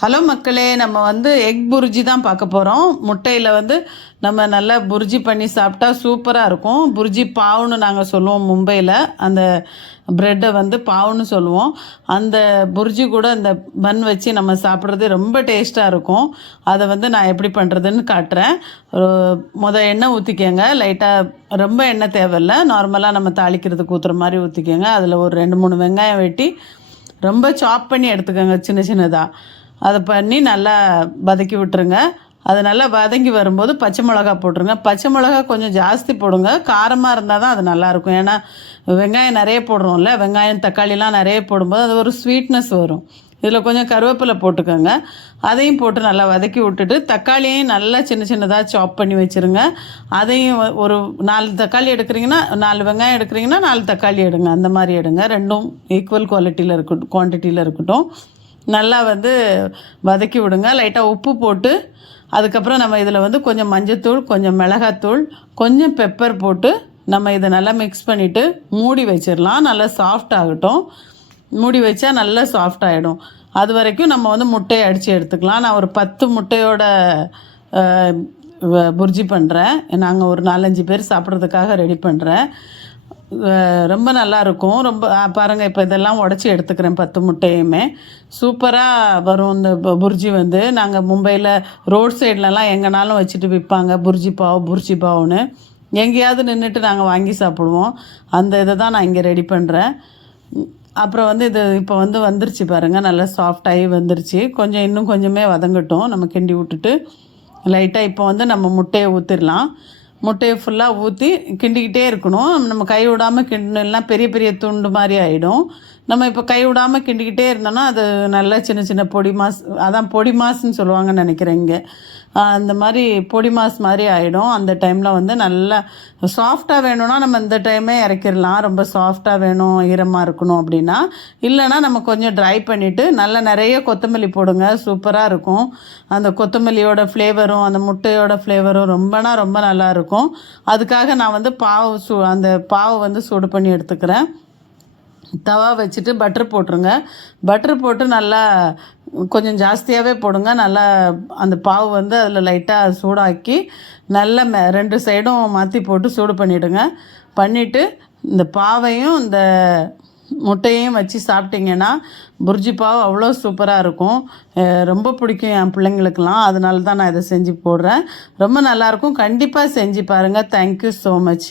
Hello மக்களே, நம்ம egg bhurji தான் பார்க்க போகிறோம். முட்டையில் நம்ம நல்லா புர்ஜி பண்ணி சாப்பிட்டா சூப்பராக இருக்கும். புர்ஜி பாவுன்னு நாங்கள் சொல்லுவோம் மும்பையில். அந்த ப்ரெட்டை பாவுன்னு சொல்லுவோம். அந்த புர்ஜி கூட இந்த பன் வச்சு நம்ம சாப்பிட்றது ரொம்ப டேஸ்ட்டாக இருக்கும். அதை நான் எப்படி பண்ணுறதுன்னு காட்டுறேன். எண்ணெய் ஊற்றிக்கங்க. லைட்டாக ரொம்ப எண்ணெய் தேவையில்லை, நார்மலாக நம்ம தாளிக்கிறதுக்கு ஊற்றுற மாதிரி ஊற்றிக்கங்க. அதில் ஒரு 2-3 வெங்காயம் வெட்டி ரொம்ப சாப் பண்ணி எடுத்துக்கோங்க, சின்ன சின்னதாக. அதை பண்ணி நல்லா வதக்கி விட்டுருங்க. அது நல்லா வதங்கி வரும்போது பச்சை மிளகா போட்டுருங்க. பச்சை மிளகா கொஞ்சம் ஜாஸ்தி போடுங்க, காரமாக இருந்தால் தான் அது நல்லாயிருக்கும். ஏன்னா வெங்காயம் நிறைய போடுறோம்ல, வெங்காயம் தக்காளிலாம் நிறைய போடும்போது அது ஒரு ஸ்வீட்னஸ் வரும். இதில் கொஞ்சம் கருவேப்பிலை போட்டுக்கோங்க. அதையும் போட்டு நல்லா வதக்கி விட்டுட்டு தக்காளியையும் நல்லா சின்ன சின்னதாக சாப் பண்ணி வச்சுருங்க. அதையும் ஒரு 4 தக்காளி எடுக்கிறீங்கன்னா 4 வெங்காயம் எடுக்கிறீங்கன்னா 4 தக்காளி எடுங்க. அந்த மாதிரி எடுங்க. ரெண்டும் ஈக்குவல் குவான்டிட்டியில் இருக்கட்டும். நல்லா வதக்கி விடுங்க. லைட்டாக உப்பு போட்டு அதுக்கப்புறம் நம்ம இதில் கொஞ்சம் மஞ்சத்தூள், கொஞ்சம் மிளகாத்தூள், கொஞ்சம் பெப்பர் போட்டு நம்ம இதை நல்லா மிக்ஸ் பண்ணிவிட்டு மூடி வச்சிடலாம். நல்லா சாஃப்ட் ஆகட்டும். மூடி வச்சா நல்லா சாஃப்ட் ஆகிடும். அது வரைக்கும் நம்ம முட்டையை அடித்து எடுத்துக்கலாம். நான் ஒரு 10 முட்டையோட புர்ஜி பண்ணுறேன். நாங்கள் ஒரு 4-5 பேர் சாப்பிட்றதுக்காக ரெடி பண்ணுறேன். ரொம்ப நல்லாயிருக்கும். ரொம்ப பாருங்கள், இப்போ இதெல்லாம் உடச்சி எடுத்துக்கிறேன். 10 முட்டையுமே சூப்பராக வரும். இந்த புர்ஜி நாங்கள் மும்பையில் ரோட் சைட்லலாம் எங்கேனாலும் வச்சுட்டு விற்பாங்க. புர்ஜி பாவுன்னு எங்கேயாவது நின்றுட்டு நாங்கள் வாங்கி சாப்பிடுவோம். அந்த இதை தான் நான் இங்கே ரெடி பண்ணுறேன். அப்புறம் இது இப்போ வந்துருச்சு பாருங்கள், நல்லா சாஃப்டாகி வந்துருச்சு. இன்னும் கொஞ்சமே வதங்கட்டும். நம்ம கிண்டி விட்டுட்டு லைட்டாக இப்போ நம்ம முட்டையை ஊற்றிடலாம். முட்டையை ஃபுல்லாக ஊற்றி கிண்டிக்கிட்டே இருக்கணும். நம்ம கை விடாமல் கிண்டலாம், பெரிய பெரிய துண்டு மாதிரி ஆகிடும். நம்ம இப்போ கை விடாமல் கிண்டிக்கிட்டே இருந்தோம்னா அது நல்லா சின்ன சின்ன பொடி மாஸ், அதான் பொடி மாஸ்ன்னு சொல்லுவாங்கன்னு நினைக்கிறேன் இங்கே. அந்த மாதிரி பொடி மாஸ் மாதிரி ஆகிடும். அந்த டைமில் நல்லா சாஃப்டாக வேணும்னா நம்ம இந்த டைமே இறக்கிடலாம். ரொம்ப சாஃப்டாக வேணும், ஈரமாக இருக்கணும் அப்படின்னா. இல்லைனா நம்ம கொஞ்சம் ட்ரை பண்ணிவிட்டு நல்லா நிறைய கொத்தமல்லி போடுங்க. சூப்பராக இருக்கும். அந்த கொத்தமல்லியோட ஃப்ளேவரும் அந்த முட்டையோட ஃப்ளேவரும் ரொம்ப நல்லாயிருக்கும். அதுக்காக நான் அந்த பாவு சூடு பண்ணி எடுத்துக்கிறேன். தவா வச்சுட்டு பட்டர் போட்டுருங்க. பட்டர் போட்டு நல்லா கொஞ்சம் ஜாஸ்தியாகவே போடுங்க. நல்லா அந்த பாவு அதில் லைட்டாக சூடாக்கி நல்லா 2 சைடும் மாற்றி போட்டு சூடு பண்ணிவிடுங்க. பண்ணிவிட்டு இந்த பாவையும் இந்த முட்டையையும் வச்சு சாப்பிட்டிங்கன்னா புர்ஜி பாவு அவ்வளோ சூப்பராக இருக்கும். ரொம்ப பிடிக்கும் என் பிள்ளைங்களுக்கெல்லாம். அதனால தான் நான் இதை செஞ்சு போடுறேன். ரொம்ப நல்லாயிருக்கும். கண்டிப்பாக செஞ்சு பாருங்கள். Thank you so much.